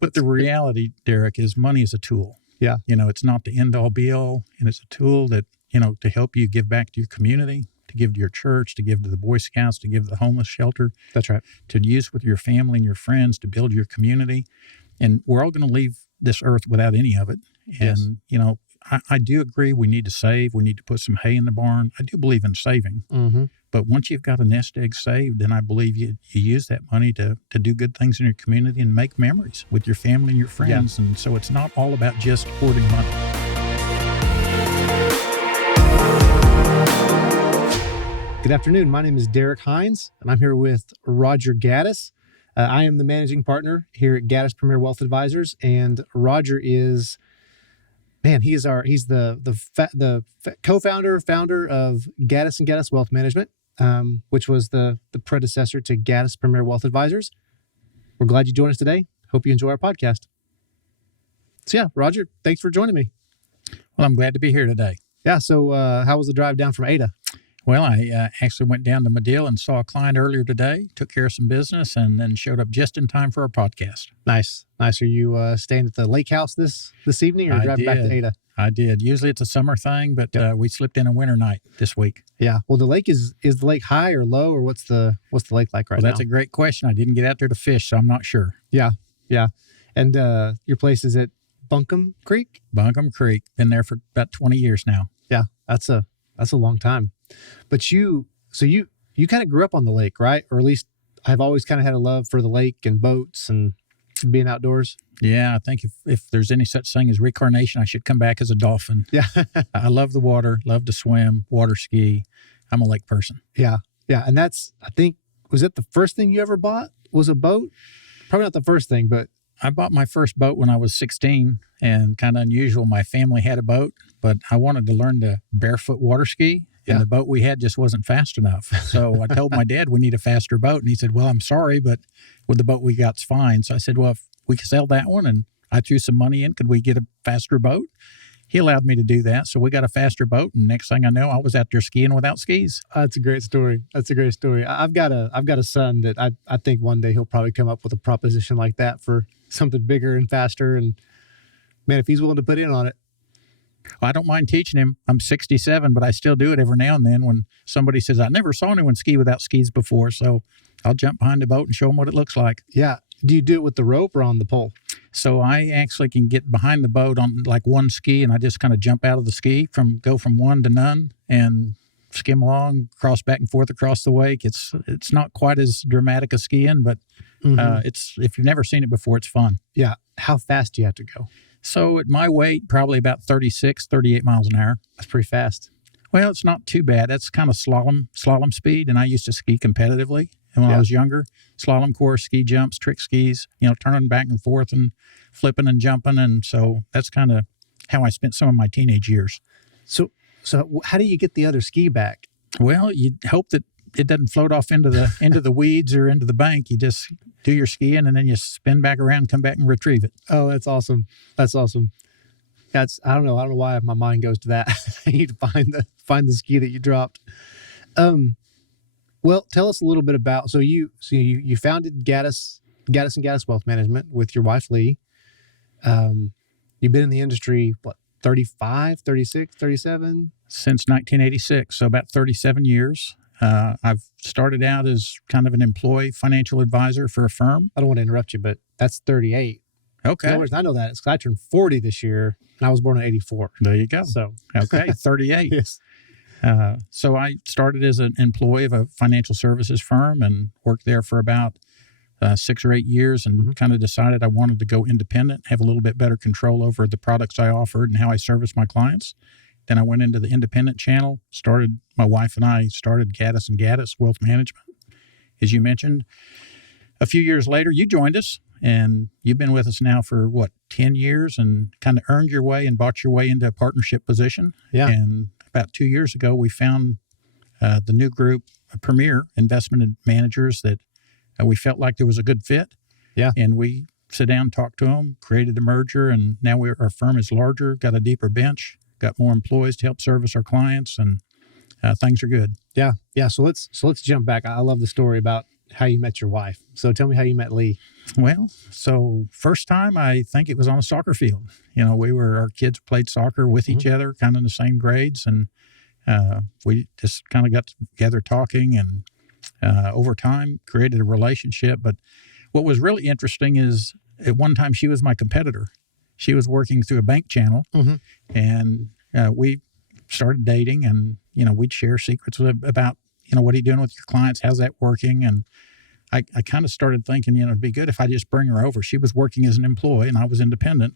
But the reality, Derek, is money is a tool. Yeah. It's not the end all be all, and it's a tool that, to help you give back to your community, to give to your church, to give to the Boy Scouts, to give to the homeless shelter. That's right. To use with your family and your friends, to build your community. And we're all going to leave this earth without any of it. And, Yes. I do agree we need to save. We need to put some hay in the barn. I do believe in saving. Mm-hmm. But once you've got a nest egg saved, then I believe you use that money to do good things in your community and make memories with your family and your friends. Yeah. And so it's not all about just hoarding money. Good afternoon. My name is Derek Hines, and I'm here with Roger Gaddis. I am the managing partner here at Gaddis Premier Wealth Advisors, and Roger is, he's the co-founder, founder of Gaddis and Gaddis Wealth Management, which was the predecessor to Gaddis Premier Wealth Advisors. We're glad you joined us today. Hope you enjoy our podcast. So yeah, Roger, thanks for joining me. Well, I'm glad to be here today. Yeah. So how was the drive down from Ada? Well, I actually went down to Medill and saw a client earlier today, took care of some business, and then showed up just in time for our podcast. Nice. Are you staying at the lake house this evening, or driving back to Ada? I did. Usually it's a summer thing, but we slipped in a winter night this week. Yeah. Well, the lake is the lake high or low, or what's the lake like right now? Well, that's a great question. I didn't get out there to fish, so I'm not sure. Yeah. And your place is at Buncombe Creek? Buncombe Creek. Been there for about 20 years now. Yeah, that's a long time. But you kind of grew up on the lake, right? Or at least I've always kind of had a love for the lake and boats and being outdoors. Yeah, I think if there's any such thing as reincarnation, I should come back as a dolphin. Yeah. I love the water, love to swim, water ski. I'm a lake person. Yeah. And that's, I think, was that the first thing you ever bought? Was a boat? Probably not the first thing, but I bought my first boat when I was 16, and kind of unusual. My family had a boat, but I wanted to learn to barefoot water ski, and the boat we had just wasn't fast enough. So I told my dad we need a faster boat, and he said, well, I'm sorry, but with the boat we got's fine. So I said, well, if we could sell that one, and I threw some money in, could we get a faster boat? He allowed me to do that. So we got a faster boat, and next thing I know, I was out there skiing without skis. That's a great story. I've got a son that I think one day he'll probably come up with a proposition like that for something bigger and faster. And man, if he's willing to put in on it. Well, I don't mind teaching him. I'm 67, but I still do it every now and then when somebody says, I never saw anyone ski without skis before. So I'll jump behind the boat and show them what it looks like. Yeah. Do you do it with the rope or on the pole? So I actually can get behind the boat on like one ski, and I just kind of jump out of the ski, go from one to none and skim along, cross back and forth across the wake. It's not quite as dramatic as skiing, but it's, if you've never seen it before, it's fun. Yeah. How fast do you have to go? So at my weight, probably about 36, 38 miles an hour. That's pretty fast. Well, it's not too bad. That's kind of slalom speed. And I used to ski competitively. And when I was younger, slalom course, ski jumps, trick skis, turning back and forth and flipping and jumping. And so that's kind of how I spent some of my teenage years. So how do you get the other ski back? Well, you hope that it doesn't float off into the weeds or into the bank. You just do your skiing and then you spin back around, come back and retrieve it. Oh, that's awesome. I don't know why my mind goes to that. I need to find the ski that you dropped. Well, tell us a little bit about, so you founded Gaddis and Gaddis Wealth Management with your wife, Lee. You've been in the industry, 35, 36, 37? Since 1986, so about 37 years. I've started out as kind of an employee financial advisor for a firm. I don't want to interrupt you, but that's 38. Okay. In other words, I know that. It's 'cause I turned 40 this year, and I was born in 84. There you go. So okay, 38. Yes. So I started as an employee of a financial services firm and worked there for about 6 or 8 years, and kind of decided I wanted to go independent, have a little bit better control over the products I offered and how I serviced my clients. Then I went into the independent channel, my wife and I started Gaddis and Gaddis Wealth Management, as you mentioned. A few years later, you joined us, and you've been with us now for 10 years, and kind of earned your way and bought your way into a partnership position. Yeah. And about 2 years ago, we found the new group, Premier Investment Managers, that we felt like there was a good fit. Yeah. And we sat down, talked to them, created a merger, and now our firm is larger, got a deeper bench, got more employees to help service our clients, and things are good. Yeah. So let's jump back. I love the story about how you met your wife. So tell me how you met Lee. Well, so first time, I think it was on a soccer field. Our kids played soccer with each other, kind of in the same grades. And we just kind of got together talking, and over time created a relationship. But what was really interesting is at one time she was my competitor. She was working through a bank channel, and we started dating, and, we'd share secrets about, what are you doing with your clients? How's that working? And I kind of started thinking, it'd be good if I just bring her over. She was working as an employee and I was independent.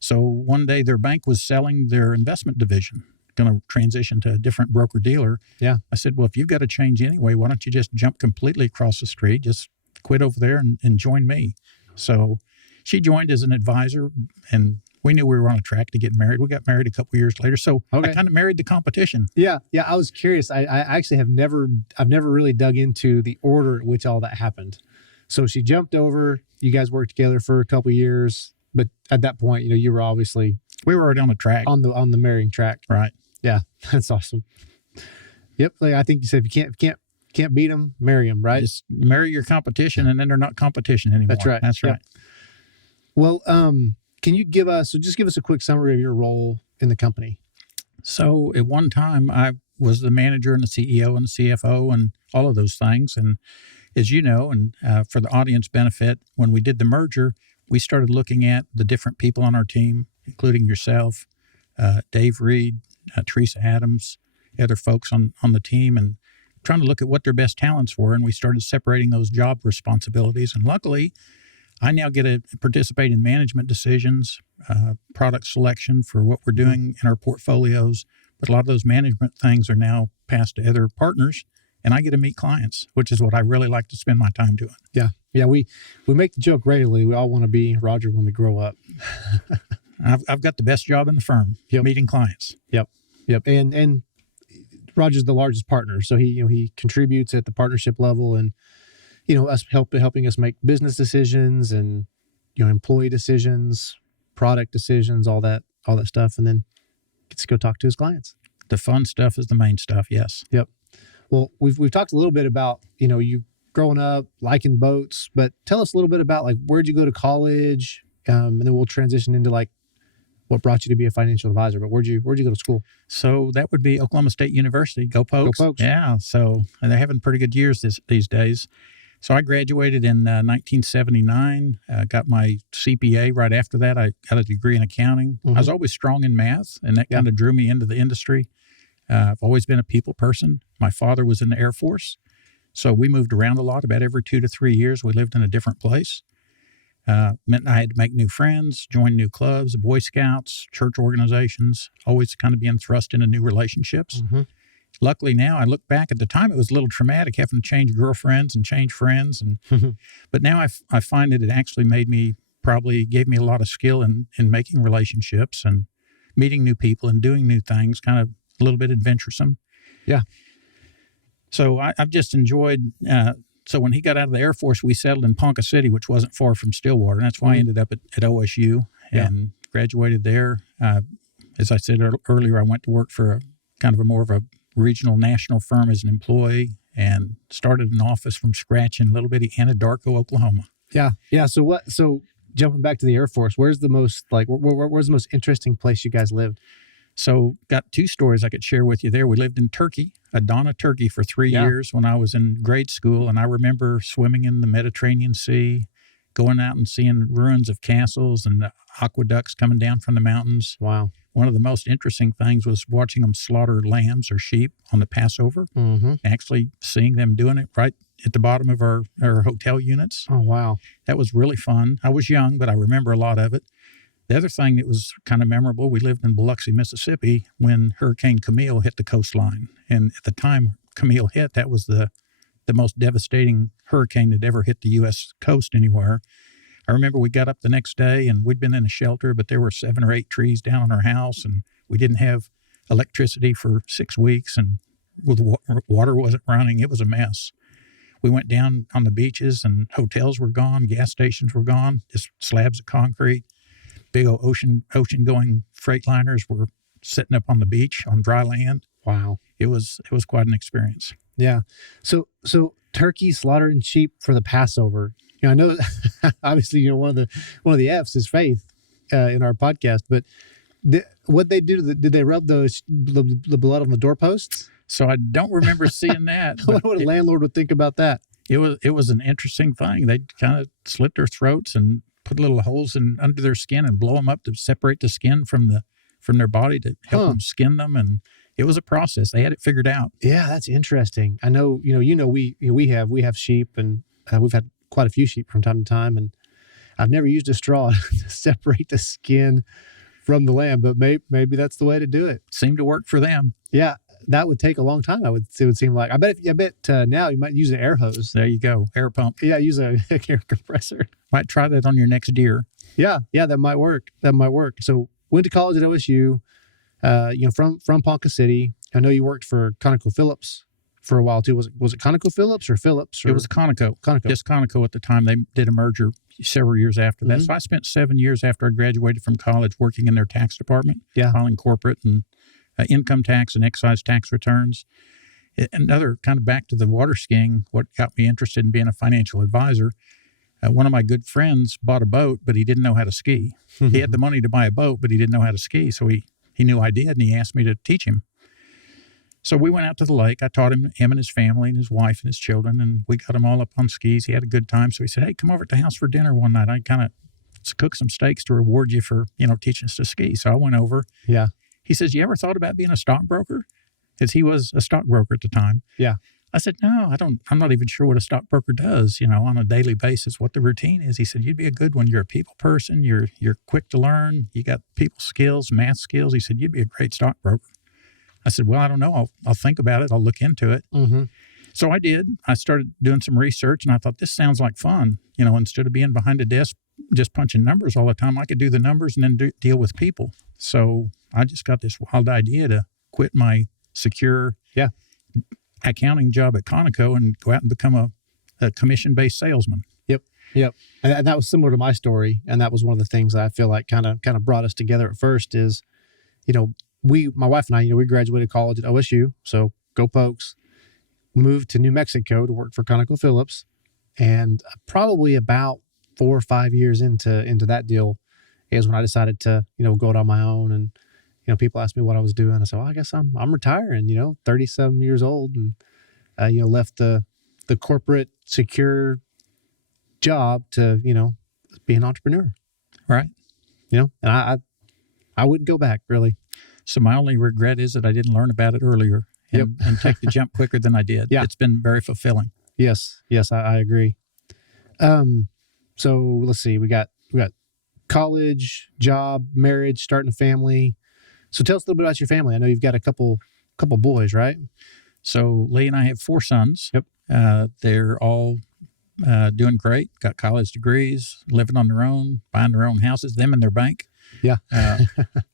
So one day their bank was selling their investment division, going to transition to a different broker dealer. Yeah. I said, well, if you've got to change anyway, why don't you just jump completely across the street, just quit over there and join me. So she joined as an advisor, and we knew we were on a track to get married. We got married a couple years later. So I kind of married the competition. Yeah. I was curious. I actually I've never really dug into the order at which all that happened. So she jumped over, you guys worked together for a couple of years, but at that point, you were obviously, we were already on the track, on the marrying track. Right. Yeah. That's awesome. Yep. Like I think you said, if you can't beat them, marry them, right? Just marry your competition, and then they're not competition anymore. That's right. That's right. Yep. Well, can you give us a quick summary of your role in the company? So at one time, I was the manager and the CEO and the CFO and all of those things. And as you know, and for the audience benefit, when we did the merger, we started looking at the different people on our team, including yourself, Dave Reed, Teresa Adams, other folks on the team, and trying to look at what their best talents were. And we started separating those job responsibilities. And luckily, I now get to participate in management decisions, product selection for what we're doing in our portfolios. But a lot of those management things are now passed to other partners, and I get to meet clients, which is what I really like to spend my time doing. Yeah. Yeah. We make the joke regularly. We all want to be Roger when we grow up. I've got the best job in the firm, meeting clients. Yep. And Roger's the largest partner, so he contributes at the partnership level, and us helping us make business decisions and employee decisions, product decisions, all that stuff, and then gets to go talk to his clients. The fun stuff is the main stuff. Yes. Yep. Well, we've talked a little bit about you growing up, liking boats, but tell us a little bit about where'd you go to college, and then we'll transition into what brought you to be a financial advisor. But where'd you go to school? So that would be Oklahoma State University. Go Pokes. Go Pokes. Yeah. So they're having pretty good years these days. So I graduated in 1979, got my CPA right after that. I got a degree in accounting. I was always strong in math, and that kind of drew me into the industry. I've always been a people person. My father was in the Air Force, so we moved around a lot. About every 2 to 3 years, we lived in a different place. Meant I had to make new friends, join new clubs, Boy Scouts, church organizations, always kind of being thrust into new relationships. Luckily now, I look back, at the time it was a little traumatic having to change girlfriends and change friends. But now I find that it actually gave me a lot of skill in making relationships and meeting new people and doing new things, kind of a little bit adventuresome. Yeah. So I've just enjoyed, so when he got out of the Air Force, we settled in Ponca City, which wasn't far from Stillwater. And that's why I ended up at OSU and graduated there. As I said earlier, I went to work for more of a regional national firm as an employee, and started an office from scratch in little bitty Anadarko, Oklahoma. Yeah. So jumping back to the Air Force, where's the most where's the most interesting place you guys lived? So got 2 stories I could share with you there. We lived in Turkey, Adana, Turkey for 3 years when I was in grade school. And I remember swimming in the Mediterranean Sea, going out and seeing ruins of castles and the aqueducts coming down from the mountains. Wow. One of the most interesting things was watching them slaughter lambs or sheep on the Passover, actually seeing them doing it right at the bottom of our hotel units. Oh, wow. That was really fun. I was young, but I remember a lot of it. The other thing that was kind of memorable, we lived in Biloxi, Mississippi, when Hurricane Camille hit the coastline. And at the time Camille hit, that was the most devastating hurricane that ever hit the U.S. coast anywhere. I remember we got up the next day, and we'd been in a shelter, but there were 7 or 8 trees down on our house, and we didn't have electricity for 6 weeks, and water wasn't running. It was a mess. We went down on the beaches, and hotels were gone, gas stations were gone, just slabs of concrete. Big old ocean-going freight liners were sitting up on the beach on dry land. Wow. It was quite an experience. Yeah. So turkey, slaughtering sheep for the Passover. I know obviously, one of the F's is faith in our podcast, but what they do, did they rub the blood on the doorposts? So I don't remember seeing that. I wonder what a landlord would think about that. It was an interesting thing. They kind of slit their throats and put little holes under their skin and blow them up to separate the skin from their body to help them skin them. And it was a process. They had it figured out. Yeah, that's interesting. I know, we have sheep, and we've had quite a few sheep from time to time, and I've never used a straw to separate the skin from the lamb, but maybe that's the way to do it. Seemed to work for them. Yeah, that would take a long time. It would seem like. I bet now you might use an air hose. There you go, air pump. Yeah, use a air compressor. Might try that on your next deer. Yeah, that might work. So went to college at OSU. From Ponca City. I know you worked for ConocoPhillips for a while too. Was it ConocoPhillips or Phillips? It was Conoco. Just Conoco at the time. They did a merger several years after that. So I spent 7 years after I graduated from college working in their tax department, filing corporate and income tax and excise tax returns. Another kind of back to the water skiing, what got me interested in being a financial advisor, one of my good friends bought a boat, but he didn't know how to ski. He had the money to buy a boat, but he didn't know how to ski. So he knew I did, and he asked me to teach him. So we went out to the lake. I taught him and his family and his wife and his children, and we got him all up on skis. He had a good time. So he said, "Hey, come over to the house for dinner one night. I kind of cook some steaks to reward you for, teaching us to ski." So I went over. Yeah. He says, "You ever thought about being a stockbroker?" Because he was a stockbroker at the time. Yeah. I said, "No, I'm not even sure what a stockbroker does, on a daily basis, what the routine is." He said, "You'd be a good one. You're a people person. You're quick to learn. You got people skills, math skills." He said, "You'd be a great stockbroker." I said, "Well, I don't know. I'll think about it. I'll look into it." Mm-hmm. So I did. I started doing some research, and I thought, this sounds like fun. Instead of being behind a desk just punching numbers all the time, I could do the numbers and then deal with people. So I just got this wild idea to quit my secure accounting job at Conoco and go out and become a commission-based salesman. Yep. And that was similar to my story. And that was one of the things that I feel like kind of brought us together at first is, my wife and I, we graduated college at OSU. So go Pokes. Moved to New Mexico to work for ConocoPhillips. And probably about 4 or 5 years into that deal is when I decided to, go out on my own. And, people asked me what I was doing. I said, "Well, I guess I'm retiring, 37 years old." And, left the corporate secure job to, be an entrepreneur. Right. And I wouldn't go back, really. So my only regret is that I didn't learn about it earlier and take the jump quicker than I did. Yeah. It's been very fulfilling. Yes, I agree. So let's see, we got college, job, marriage, starting a family. So tell us a little bit about your family. I know you've got a couple boys, right? So Lee and I have 4 sons. Yep. They're all doing great, got college degrees, living on their own, buying their own houses, them and their bank. Yeah.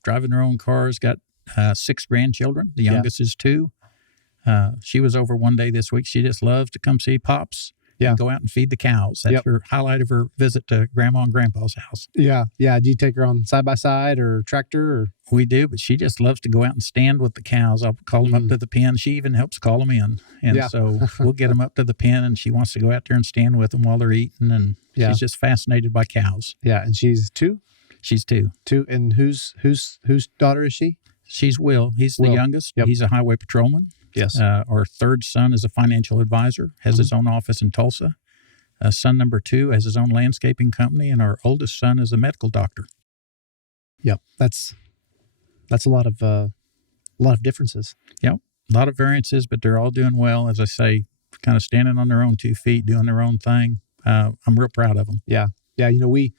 Driving their own cars, got 6 grandchildren. The youngest is 2. She was over one day this week. She just loves to come see Pops and go out and feed the cows. That's her highlight of her visit to Grandma and Grandpa's house. Yeah. Do you take her on side-by-side or tractor? Or? We do, but she just loves to go out and stand with the cows. I'll call them up to the pen. She even helps call them in. And so we'll get them up to the pen, and she wants to go out there and stand with them while they're eating. And she's just fascinated by cows. Yeah, and she's 2? She's 2. 2, and whose daughter is she? She's Will. He's the youngest. Yep. He's a highway patrolman. Yes. Our 3rd son is a financial advisor, has his own office in Tulsa. Son number 2 has his own landscaping company, and our oldest son is a medical doctor. Yep. That's a lot of differences. Yep. A lot of variances, but they're all doing well. As I say, kind of standing on their own 2 feet, doing their own thing. I'm real proud of them. Yeah. Yeah. We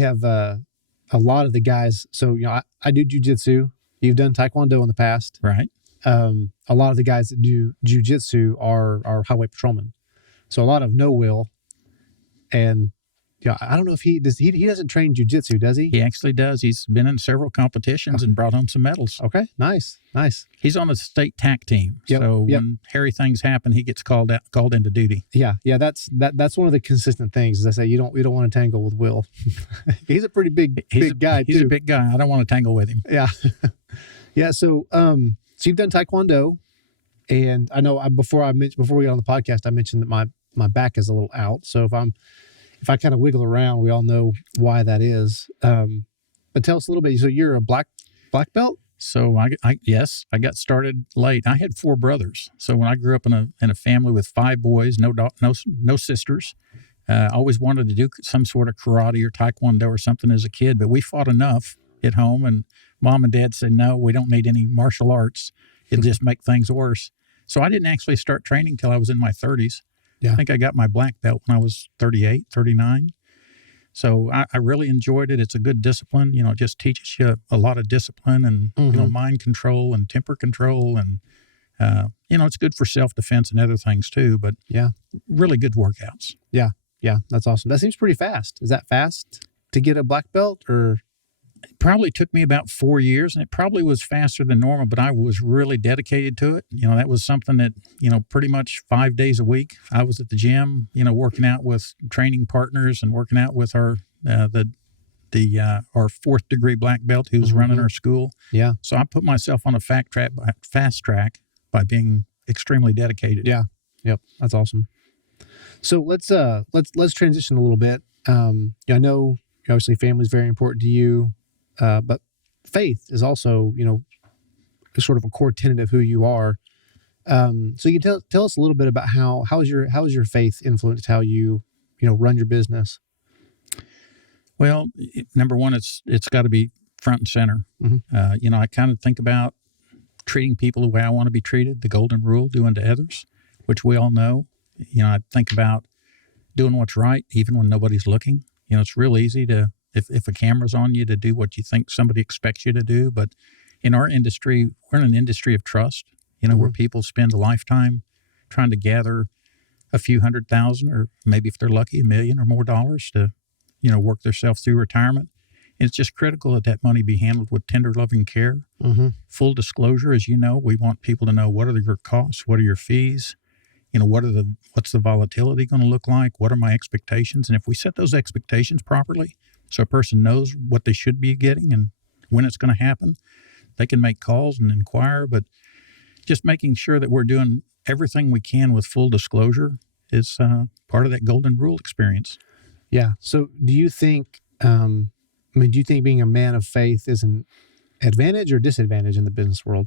have a lot of the guys. So, I do jujitsu. You've done taekwondo in the past. Right. A lot of the guys that do jujitsu are highway patrolmen. So a lot of no will. And I don't know if he doesn't train jujitsu, does he? He actually does. He's been in several competitions and brought home some medals. Okay. Nice. He's on the state TAC team. Yep. So when hairy things happen, he gets called into duty. Yeah. That's one of the consistent things. As I say, you don't want to tangle with Will. He's a pretty big guy too. He's a big guy. I don't want to tangle with him. Yeah. Yeah. So you've done taekwondo. And I know before we got on the podcast, I mentioned that my back is a little out. So if I kind of wiggle around, we all know why that is. But tell us a little bit. So you're a black belt? So yes, I got started late. I had 4 brothers. So when I grew up in a family with 5 boys, no sisters, always wanted to do some sort of karate or taekwondo or something as a kid. But we fought enough at home, and mom and dad said, no, we don't need any martial arts. It'll just make things worse. So I didn't actually start training till I was in my 30s. Yeah. I think I got my black belt when I was 38, 39. So I really enjoyed it. It's a good discipline. It just teaches you a lot of discipline and, mind control and temper control. And, it's good for self-defense and other things too, but yeah, really good workouts. Yeah. Yeah. That's awesome. That seems pretty fast. Is that fast to get a black belt, or? It probably took me about 4 years, and it probably was faster than normal, but I was really dedicated to it. That was something that, pretty much 5 days a week, I was at the gym, working out with training partners and working out with our 4th degree black belt who was running our school. Yeah. So I put myself on a fast track by being extremely dedicated. Yeah. Yep. That's awesome. So let's transition a little bit. I know obviously family is very important to you. But faith is also, sort of a core tenet of who you are. So you can tell us a little bit about how has your faith influenced how you run your business? Well, number one, it's got to be front and center. Mm-hmm. I kind of think about treating people the way I want to be treated, the golden rule, do unto others, which we all know. I think about doing what's right, even when nobody's looking. It's real easy to, if a camera's on you, to do what you think somebody expects you to do. But in our industry, we're in an industry of trust, where people spend a lifetime trying to gather a few $100,000, or maybe if they're lucky, $1 million or more dollars to, work themselves through retirement. And it's just critical that money be handled with tender, loving care. Mm-hmm. Full disclosure, as you know, we want people to know, what are your costs? What are your fees? What's the volatility going to look like? What are my expectations? And if we set those expectations properly, so a person knows what they should be getting and when it's going to happen, they can make calls and inquire. But just making sure that we're doing everything we can with full disclosure is part of that golden rule experience. Yeah. So do you think being a man of faith is an advantage or disadvantage in the business world?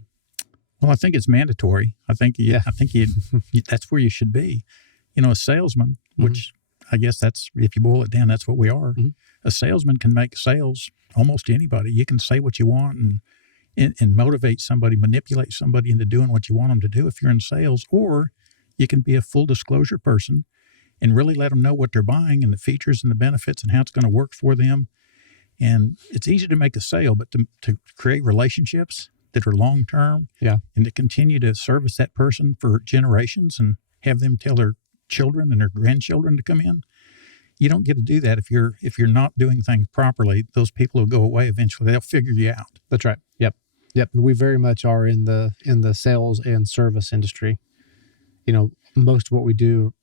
Well, I think it's mandatory. I think that's where you should be. A salesman, which I guess that's, if you boil it down, that's what we are. Mm-hmm. A salesman can make sales almost to anybody. You can say what you want and motivate somebody, manipulate somebody into doing what you want them to do if you're in sales, or you can be a full disclosure person and really let them know what they're buying and the features and the benefits and how it's going to work for them. And it's easy to make a sale, but to create relationships that are long-term, and to continue to service that person for generations and have them tell their children and their grandchildren to come in. You don't get to do that if you're not doing things properly. Those people will go away eventually. They'll figure you out. That's right. Yep. And we very much are in the sales and service industry. Most of what we do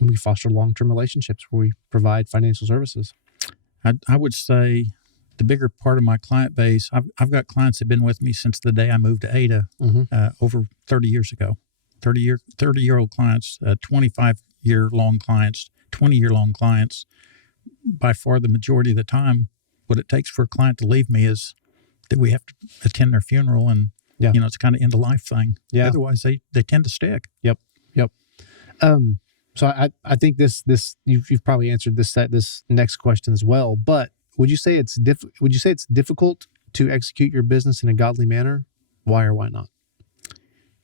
we foster long-term relationships where we provide financial services. I would say the bigger part of my client base, I've got clients that have been with me since the day I moved to Ada, over 30 years ago. 30-year-old clients, 25-year-long clients, 20-year-long clients. By far the majority of the time, what it takes for a client to leave me is that we have to attend their funeral, and it's kind of end-of-life thing. Yeah. Otherwise, they tend to stick. Yep. So I think this you've probably answered this next question as well. But would you say it's difficult to execute your business in a godly manner? Why or why not?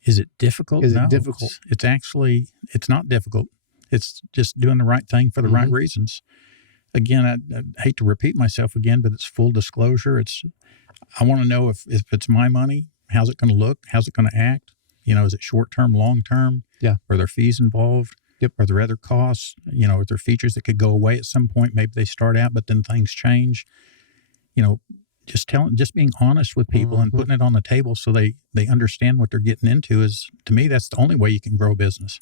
Is it difficult? Is No, it difficult? It's not difficult. It's just doing the right thing for the right reasons. Again, I hate to repeat myself again, but it's full disclosure. I want to know if it's my money, how's it going to look? How's it going to act? Is it short-term, long-term? Yeah. Are there fees involved? Yep. Are there other costs? Are there features that could go away at some point? Maybe they start out, but then things change. Just being honest with people and putting it on the table so they understand what they're getting into is, to me, that's the only way you can grow a business.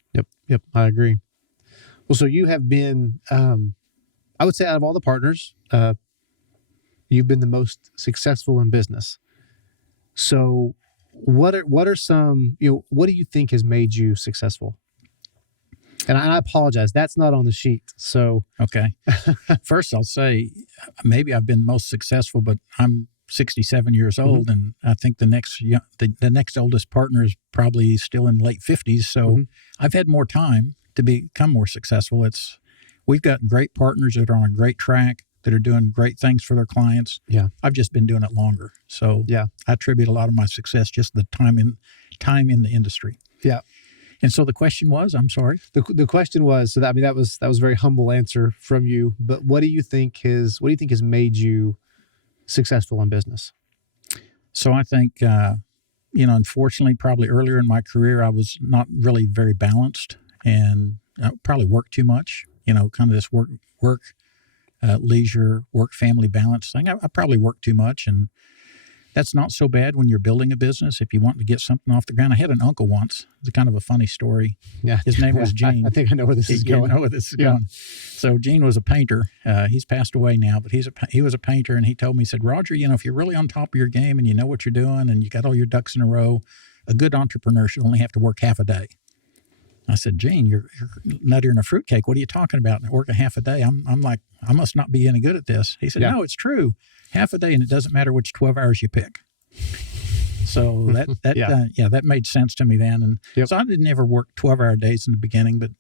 Yep. I agree. Well, so you have been, I would say out of all the partners, you've been the most successful in business. So what are some, what do you think has made you successful? And I apologize, that's not on the sheet. So Okay. First, I'll say maybe I've been most successful, but I'm 67 years old, and I think the next oldest partner is probably still in late 50s. So I've had more time to become more successful. We've got great partners that are on a great track, that are doing great things for their clients. Yeah. I've just been doing it longer. So yeah, I attribute a lot of my success just the time in the industry. yeah. And so the question was, I'm sorry. The question was, so that, I mean, that was a very humble answer from you, but what do you think has made you successful in business? So I think, unfortunately, probably earlier in my career, I was not really very balanced, and I probably worked too much, kind of this work, leisure, work, family balance thing. I probably worked too much, and that's not so bad when you're building a business. If you want to get something off the ground, I had an uncle once. It's kind of a funny story. Yeah. His name was Gene. I think I know where this is going. You know where this is going. So Gene was a painter. He's passed away now, but he was a painter, and he told me, he said, Roger, if you're really on top of your game and you know what you're doing and you got all your ducks in a row, a good entrepreneur should only have to work half a day. I said, Gene, you're nuttier than a fruitcake. What are you talking about? And work a half a day. I'm like, I must not be any good at this. He said, No, it's true. Half a day, and it doesn't matter which 12 hours you pick. So that made sense to me then. And so I didn't ever work 12-hour days in the beginning, but,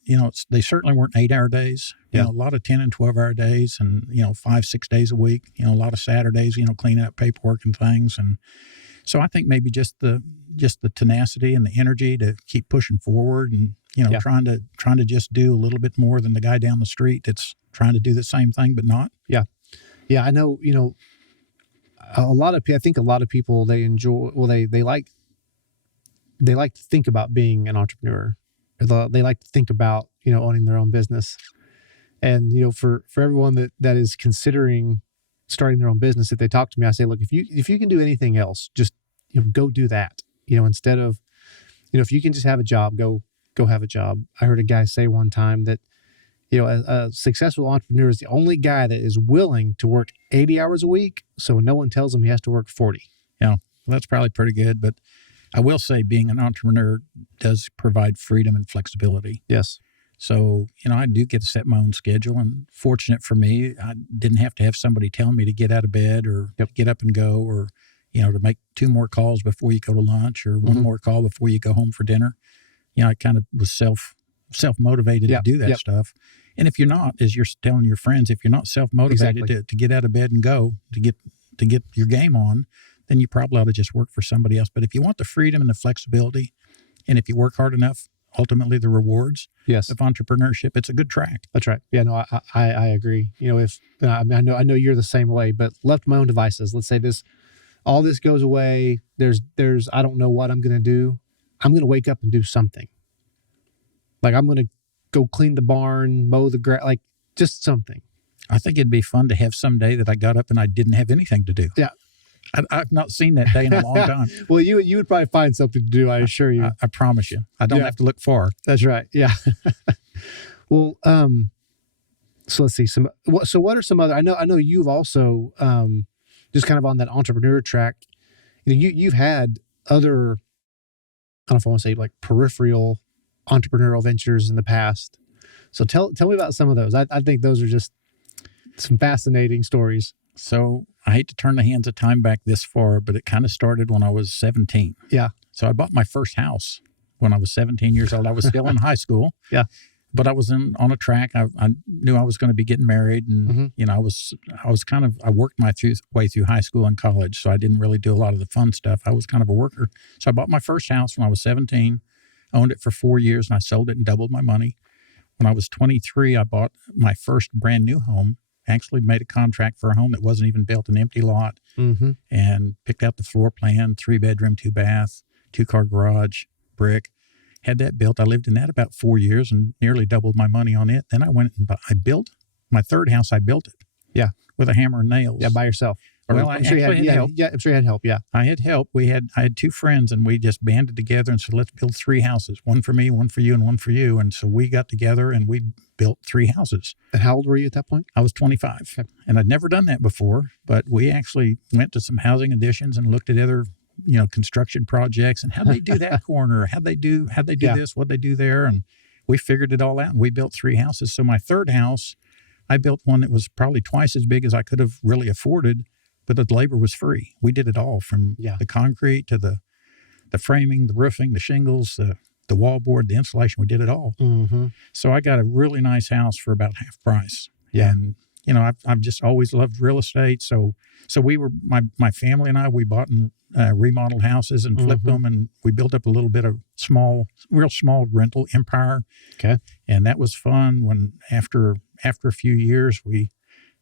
they certainly weren't 8-hour days. A lot of 10 and 12-hour days, and, 5-6 days a week, a lot of Saturdays, cleaning up paperwork and things. And so I think maybe just the tenacity and the energy to keep pushing forward, and, trying to just do a little bit more than the guy down the street that's trying to do the same thing, but not. Yeah. Yeah. I know, I think a lot of people, they enjoy, they like to think about being an entrepreneur. They like to think about, owning their own business. And, for everyone that is considering starting their own business, if they talk to me, I say, look, if you can do anything else, just, go do that, instead of, if you can just have a job, go have a job. I heard a guy say one time that, a successful entrepreneur is the only guy that is willing to work 80 hours a week, so no one tells him he has to work 40. Yeah, well, that's probably pretty good. But I will say being an entrepreneur does provide freedom and flexibility. Yes. So, I do get to set my own schedule. And fortunate for me, I didn't have to have somebody telling me to get out of bed or get up and go, or, to make 2 more calls before you go to lunch, or 1 more call before you go home for dinner. I kind of was self-motivated to do that stuff. And if you're not, as you're telling your friends, if you're not self-motivated to get out of bed and go, to get your game on, then you probably ought to just work for somebody else. But if you want the freedom and the flexibility, and if you work hard enough, ultimately the rewards of entrepreneurship, it's a good track. That's right. Yeah, no, I agree. I know you're the same way, but left to my own devices, let's say all this goes away. There's I don't know what I'm going to do. I'm going to wake up and do something. Like, I'm going to go clean the barn, mow the grass, like just something. I think it'd be fun to have some day that I got up and I didn't have anything to do. Yeah. I've not seen that day in a long time. Well, you would probably find something to do, I assure you. I promise you. I don't have to look far. That's right. Yeah. Well, so let's see. So what are some other, I know you've also, just kind of on that entrepreneur track, you've had other, I don't know if I want to say like peripheral entrepreneurial ventures in the past. So tell me about some of those. I think those are just some fascinating stories. So I hate to turn the hands of time back this far, but it kind of started when I was 17. Yeah. So I bought my first house when I was 17 years old. I was still in high school. Yeah. But I was on a track. I knew I was going to be getting married, and I worked my way through high school and college, so I didn't really do a lot of the fun stuff. I was kind of a worker. So I bought my first house when I was 17. Owned it for 4 years, and I sold it and doubled my money. When I was 23, I bought my first brand new home. Actually made a contract for a home that wasn't even built, an empty lot, and picked out the floor plan, 3-bedroom, 2-bath, 2-car garage, brick. Had that built. I lived in that about 4 years and nearly doubled my money on it. Then I went and I built my third house. I built it. Yeah. With a hammer and nails. Yeah, by yourself. Well, I'm sure you had help. Yeah, I'm sure you had help. Yeah. I had help. I had 2 friends, and we just banded together and said, let's build 3 houses. 1 for me, 1 for you, and 1 for you. And so we got together and we built 3 houses. And how old were you at that point? I was 25. Okay. And I'd never done that before, but we actually went to some housing additions and looked at other construction projects and how'd they do that corner? How'd they do this? What'd they do there? And we figured it all out, and we built 3 houses. So my third house, I built one that was probably twice as big as I could have really afforded, but the labor was free. We did it all from the concrete to the framing, the roofing, the shingles, the wallboard, the insulation. We did it all. Mm-hmm. So I got a really nice house for about half price. Yeah. And, I've just always loved real estate. So we were, my family and I, we bought and remodeled houses and flipped them, and we built up a little bit of real small rental empire. Okay. And that was fun. When after a few years,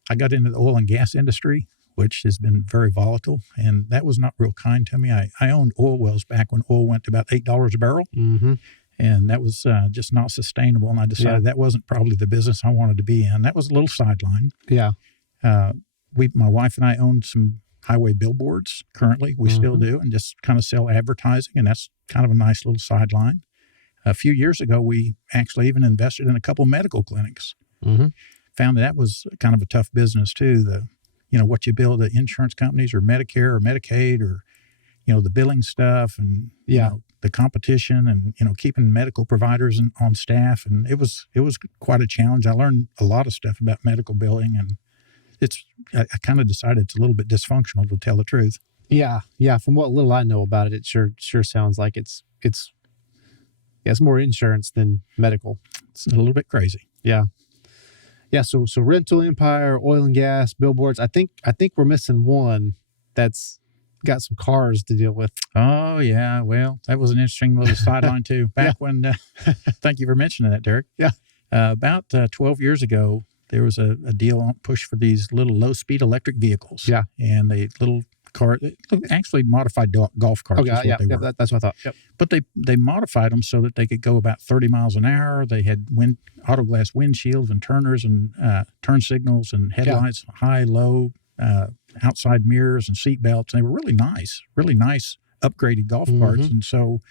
I got into the oil and gas industry, which has been very volatile, and that was not real kind to me. I owned oil wells back when oil went to about $8 a barrel, and that was just not sustainable. And I decided that wasn't probably the business I wanted to be in. That was a little sideline. Yeah. My wife and I owned some highway billboards currently. We still do, and just kind of sell advertising, and that's kind of a nice little sideline. A few years ago, we actually even invested in a couple medical clinics. Found that was kind of a tough business too. What you bill to insurance companies or Medicare or Medicaid or, the billing stuff and, the competition and, keeping medical providers on staff. And it was quite a challenge. I learned a lot of stuff about medical billing, and I kind of decided it's a little bit dysfunctional, to tell the truth. Yeah. Yeah. From what little I know about it, it sure sounds like it's more insurance than medical. It's a little bit crazy. Yeah. Yeah. So rental empire, oil and gas, billboards. I think we're missing one that's got some cars to deal with. Oh yeah. Well, that was an interesting little sideline too. Back when, thank you for mentioning that, Derek. Yeah. About 12 years ago, there was a deal on push for these little low-speed electric vehicles. Yeah. And the little car, actually modified golf carts. Okay, They were. that's what I thought. Yep. But they modified them so that they could go about 30 miles an hour. They had auto glass windshields and turners and turn signals and headlights, high, low, outside mirrors and seat belts. And they were really nice upgraded golf carts. And so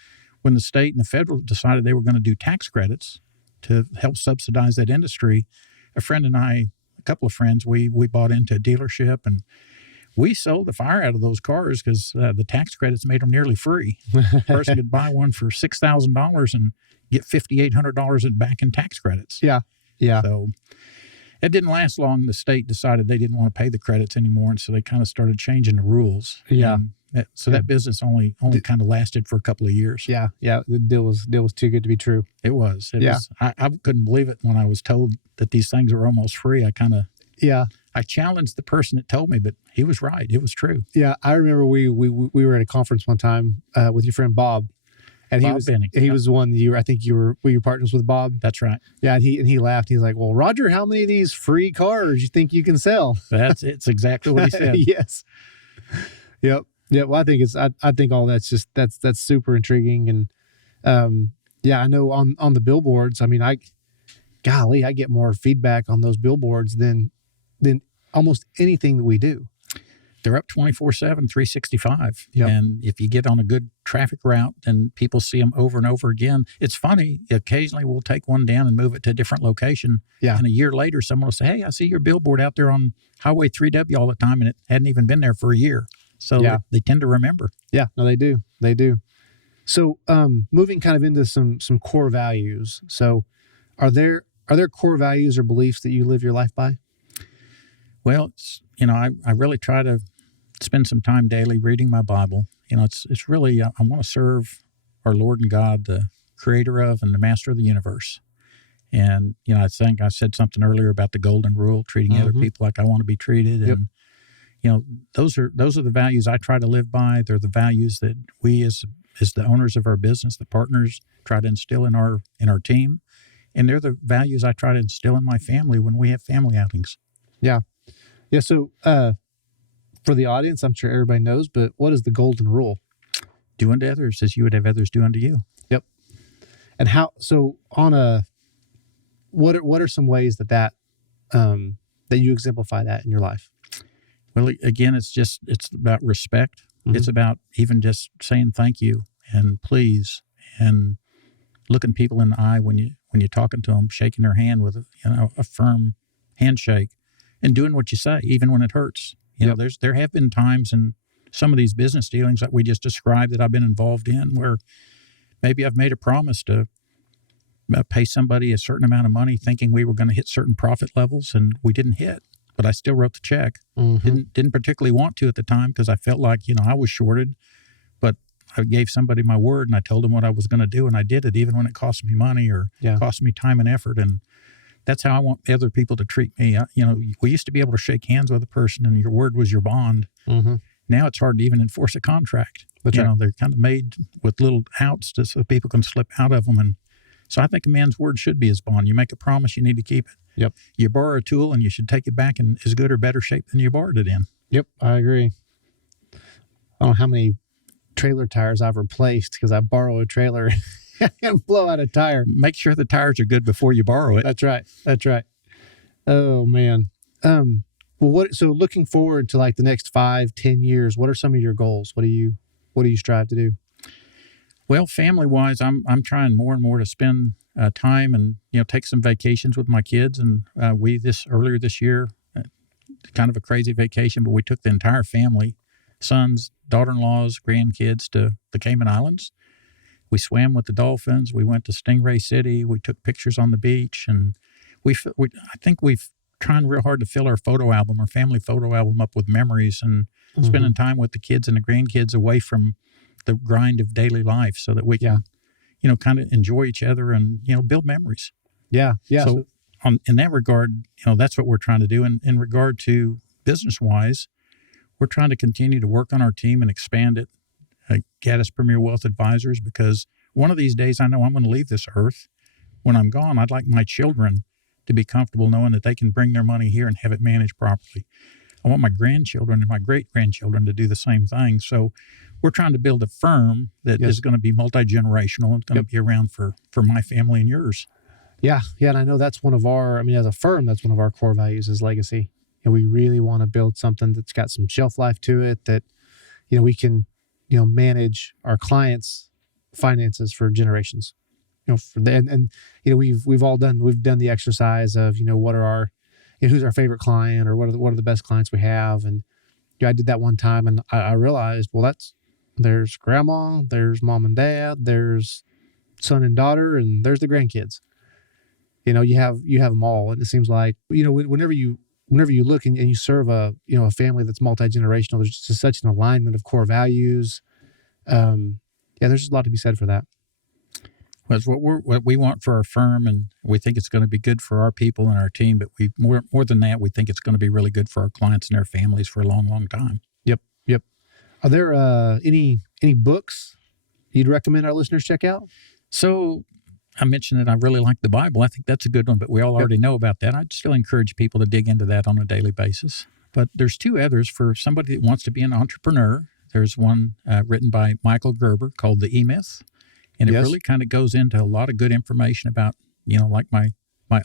when the state and the federal decided they were going to do tax credits to help subsidize that industry, a friend and I, a couple of friends, we bought into a dealership, and we sold the fire out of those cars because the tax credits made them nearly free. A person could buy one for $6,000 and get $5,800 back in tax credits. Yeah. Yeah. So it didn't last long. The state decided they didn't want to pay the credits anymore, and so they kind of started changing the rules. Yeah. That business only kind of lasted for a couple of years. Yeah. Yeah. The deal was too good to be true. It was. I couldn't believe it when I was told that these things were almost free. I challenged the person that told me, but he was right. It was true. Yeah, I remember we were at a conference one time with your friend Bob, and he was the one were you partners with Bob? That's right. Yeah, and he laughed. He's like, "Well, Roger, how many of these free cars you think you can sell?" It's exactly what he said. Yes. Yep. Yeah. Well, I think all that's super intriguing, and I know on the billboards. I mean, I get more feedback on those billboards than almost anything that we do. They're up 24/7, 365. Yep. And if you get on a good traffic route, then people see them over and over again. It's funny. Occasionally we'll take one down and move it to a different location. Yeah. And a year later, someone will say, "Hey, I see your billboard out there on Highway 3W all the time," and it hadn't even been there for a year. So they tend to remember. Yeah. No, they do. They do. So moving kind of into some core values. So are there core values or beliefs that you live your life by? Well, I really try to spend some time daily reading my Bible. It's really, I want to serve our Lord and God, the creator of and the master of the universe. And, I think I said something earlier about the golden rule, treating other people like I want to be treated. Yep. And, those are the values I try to live by. They're the values that we as the owners of our business, the partners, try to instill in our team. And they're the values I try to instill in my family when we have family outings. Yeah. Yeah. So for the audience, I'm sure everybody knows, but what is the golden rule? Do unto others as you would have others do unto you. Yep. And what are some ways that you exemplify that in your life? Well, again, it's about respect. It's about even just saying thank you and please, and looking people in the eye when you're talking to them, shaking their hand with a firm handshake, and doing what you say, even when it hurts. There have been times, and some of these business dealings that we just described that I've been involved in, where maybe I've made a promise to pay somebody a certain amount of money thinking we were going to hit certain profit levels, and we didn't hit, but I still wrote the check. Didn't particularly want to at the time because I felt like, I was shorted, but I gave somebody my word and I told them what I was going to do, and I did it even when it cost me money or cost me time and effort. And that's how I want other people to treat me. We used to be able to shake hands with a person and your word was your bond. Now it's hard to even enforce a contract. That's right. They're kind of made with little outs so people can slip out of them. And so I think a man's word should be his bond. You make a promise, you need to keep it. Yep. You borrow a tool and you should take it back in as good or better shape than you borrowed it in. Yep, I agree. I don't know how many trailer tires I've replaced because I borrow a trailer and blow out a tire. Make sure the tires are good before you borrow it. That's right. Oh, man. So looking forward to like the next 5-10 years, what are some of your goals? What do you strive to do? Well, family-wise, I'm trying more and more to spend time and take some vacations with my kids. And earlier this year, kind of a crazy vacation, but we took the entire family, sons, daughter-in-laws, grandkids, to the Cayman Islands. We swam with the dolphins. We went to Stingray City. We took pictures on the beach, and I think we've trying real hard to fill our family photo album up with memories and spending time with the kids and the grandkids away from the grind of daily life so that we can, kind of enjoy each other and, build memories. Yeah. So in that regard, that's what we're trying to do. And in regard to business-wise, we're trying to continue to work on our team and expand it, Gaddis Premier Wealth Advisors, because one of these days I know I'm going to leave this earth. When I'm gone, I'd like my children to be comfortable knowing that they can bring their money here and have it managed properly. I want my grandchildren and my great-grandchildren to do the same thing. So we're trying to build a firm that is going to be multi-generational and going to be around for my family and yours. Yeah. And I know that's as a firm, that's one of our core values is legacy. And we really want to build something that's got some shelf life to it that, we can, manage our clients' finances for generations. We've done the exercise of, what are our, who's our favorite client or what are the best clients we have. And I did that one time and I realized, well, there's grandma, there's mom and dad, there's son and daughter, and there's the grandkids. You have them all. And it seems like, whenever you look and you serve a family that's multi-generational, there's just such an alignment of core values. There's just a lot to be said for that. Well, it's what we want for our firm, and we think it's going to be good for our people and our team. But more than that, we think it's going to be really good for our clients and their families for a long, long time. Yep. Are there any books you'd recommend our listeners check out? So I mentioned that I really like the Bible. I think that's a good one, but we all already know about that. I'd still encourage people to dig into that on a daily basis. But there's two others for somebody that wants to be an entrepreneur. There's one written by Michael Gerber called The E-Myth. And it really kind of goes into a lot of good information about, like my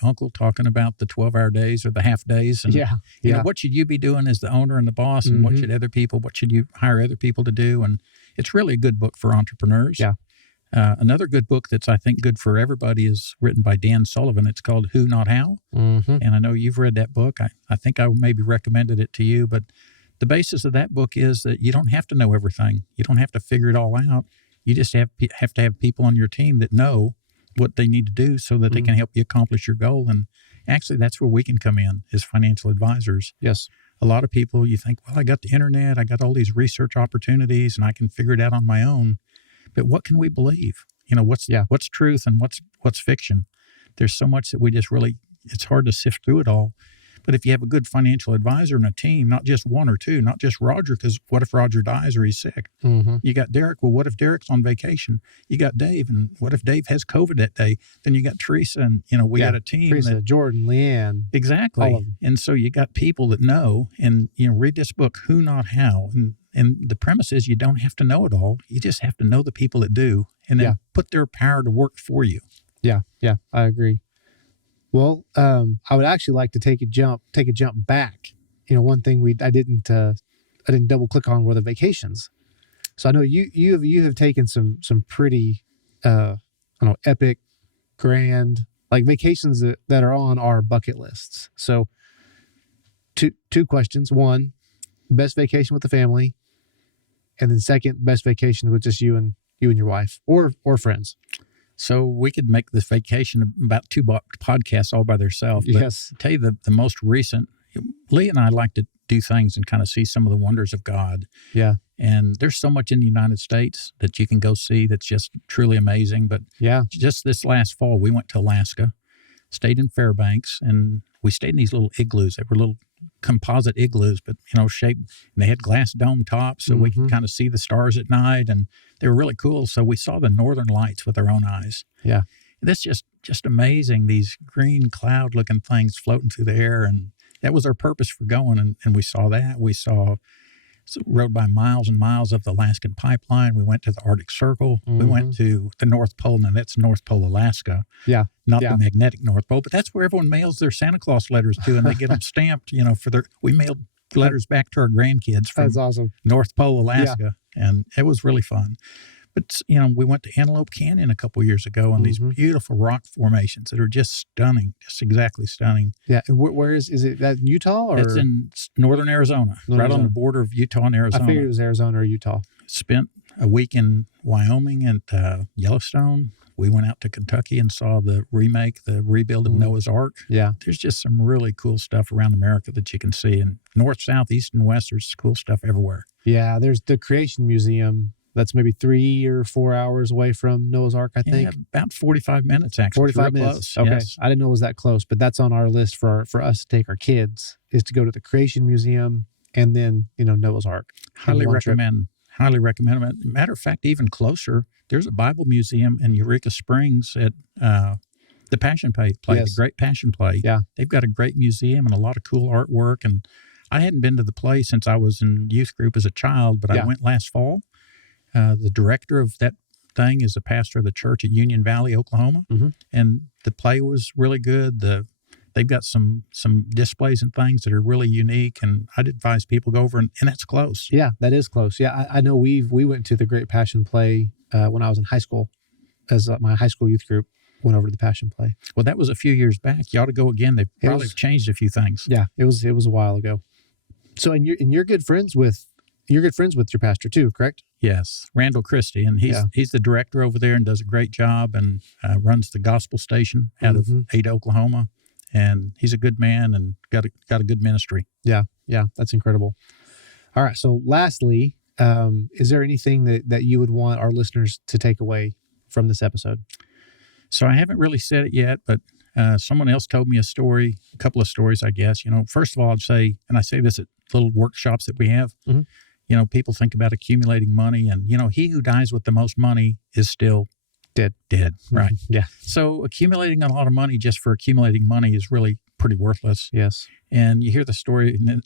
uncle talking about the 12-hour days or the half days. And, what should you be doing as the owner and the boss? And what should you hire other people to do? And it's really a good book for entrepreneurs. Yeah. Another good book that's, I think, good for everybody is written by Dan Sullivan. It's called Who, Not How. And I know you've read that book. I think I maybe recommended it to you. But the basis of that book is that you don't have to know everything. You don't have to figure it all out. You just have to have people on your team that know what they need to do so that they can help you accomplish your goal. And actually, that's where we can come in as financial advisors. Yes. A lot of people, you think, well, I got the internet, I got all these research opportunities, and I can figure it out on my own. But what can we believe? What's truth and what's fiction? There's so much that we just it's hard to sift through it all. But if you have a good financial advisor and a team, not just one or two, not just Roger, because what if Roger dies or he's sick? You got Derek. Well, what if Derek's on vacation? You got Dave, and what if Dave has COVID that day? Then you got Teresa, and we got a team. Teresa, Jordan, Leanne. Exactly. All of them. And so you got people that know, and read this book, Who, Not How. And the premise is you don't have to know it all. You just have to know the people that do, and then put their power to work for you. Yeah, I agree. Well, I would actually like to take a jump back. One thing I didn't double click on were the vacations. So I know you have taken some pretty, epic, grand, like vacations that are on our bucket lists. So two questions. One, best vacation with the family. And then second, best vacation with just you and your wife or friends. So we could make this vacation about two podcasts all by themselves. Yes. I'll tell you the most recent, Lee and I like to do things and kind of see some of the wonders of God. Yeah. And there's so much in the United States that you can go see that's just truly amazing. But yeah, just this last fall, we went to Alaska, stayed in Fairbanks, and we stayed in these little igloos. They were little composite igloos, but, shaped, and they had glass dome tops so we could kind of see the stars at night, and they were really cool. So we saw the northern lights with our own eyes. Yeah. That's just amazing, these green cloud-looking things floating through the air, and that was our purpose for going, and we saw that. We rode by miles and miles of the Alaskan pipeline. We went to the Arctic Circle. We went to the North Pole. Now, that's North Pole, Alaska. Yeah. Not the magnetic North Pole, but that's where everyone mails their Santa Claus letters to, and they get them stamped, we mailed letters back to our grandkids from That's awesome. North Pole, Alaska, and it was really fun. But, we went to Antelope Canyon a couple years ago, and these beautiful rock formations that are just stunning, just exactly stunning. Yeah. And where is it that in Utah? Or? It's in northern Arizona, on the border of Utah and Arizona. I figured it was Arizona or Utah. Spent a week in Wyoming and Yellowstone. We went out to Kentucky and saw the rebuild of Noah's Ark. Yeah. There's just some really cool stuff around America that you can see. And north, south, east, and west, there's cool stuff everywhere. Yeah. There's the Creation Museum. That's maybe 3 or 4 hours away from Noah's Ark, I think. Yeah, about 45 minutes, actually. 45 minutes. Close. Okay. Yes. I didn't know it was that close, but that's on our list for us to take our kids, is to go to the Creation Museum and then, Noah's Ark. Highly recommend. Matter of fact, even closer, there's a Bible museum in Eureka Springs at the Passion Play, Yes. the Great Passion Play. Yeah. They've got a great museum and a lot of cool artwork. And I hadn't been to the play since I was in youth group as a child, but I went last fall. The director of that thing is the pastor of the church at Union Valley, Oklahoma. And the play was really good. They've got some displays and things that are really unique, and I'd advise people go over, and that's close. Yeah, that is close. Yeah, I know we went to the Great Passion Play when I was in high school, as my high school youth group went over to the Passion Play. Well, that was a few years back. You ought to go again. They've probably changed a few things. Yeah, it was a while ago. So, and you're good friends with your pastor too, correct? Yes, Randall Christie, and he's the director over there and does a great job, and runs the gospel station out of Ada, Oklahoma. And he's a good man and got a good ministry. Yeah, that's incredible. All right, so lastly, is there anything that you would want our listeners to take away from this episode? So I haven't really said it yet, but someone else told me a couple of stories, I guess. First of all, I'd say, and I say this at little workshops that we have, people think about accumulating money, and, he who dies with the most money is still dead, right? Yeah. So accumulating a lot of money just for accumulating money is really pretty worthless. Yes. And you hear the story, and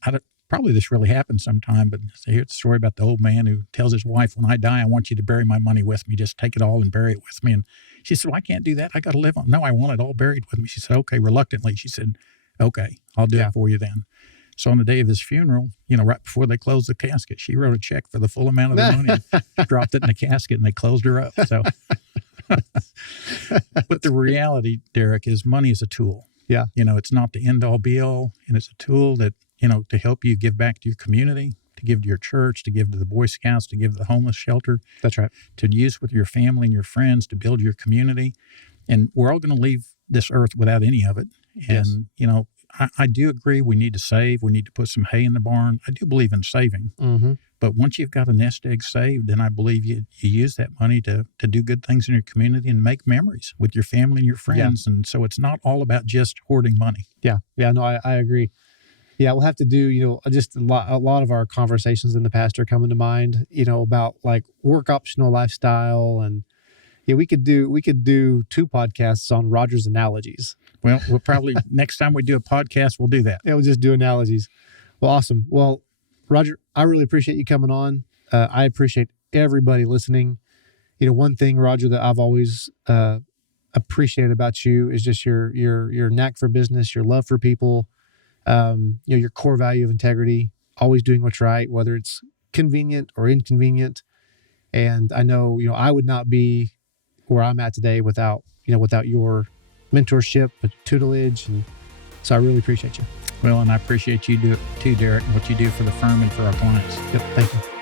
probably this really happened sometime, but you hear the story about the old man who tells his wife, when I die, I want you to bury my money with me. Just take it all and bury it with me. And she said, well, I can't do that. I got to live on. No, I want it all buried with me. She said, okay, reluctantly. She said, okay, I'll do it for you then. So on the day of his funeral, right before they closed the casket, she wrote a check for the full amount of the money, dropped it in the casket, and they closed her up. So, but the reality, Derek, is money is a tool. Yeah. It's not the end all be all, and it's a tool that, to help you give back to your community, to give to your church, to give to the Boy Scouts, to give to the homeless shelter. That's right. To use with your family and your friends, to build your community. And we're all going to leave this earth without any of it. And, I do agree we need to save. We need to put some hay in the barn. I do believe in saving. But once you've got a nest egg saved, then I believe you use that money to do good things in your community and make memories with your family and your friends. Yeah. And so it's not all about just hoarding money. Yeah. No, I agree. Yeah, we'll have to do, just a lot of our conversations in the past are coming to mind, about like work optional lifestyle. And we could do 2 podcasts on Roger's analogies. Well, we'll probably, next time we do a podcast, we'll do that. Yeah, we'll just do analogies. Well, awesome. Well, Roger, I really appreciate you coming on. I appreciate everybody listening. One thing, Roger, that I've always appreciated about you is just your knack for business, your love for people, your core value of integrity, always doing what's right, whether it's convenient or inconvenient. And I know, I would not be where I'm at today without your mentorship, tutelage. And so I really appreciate you. Well, and I appreciate you too, Derek, and what you do for the firm and for our clients. Yep. Thank you.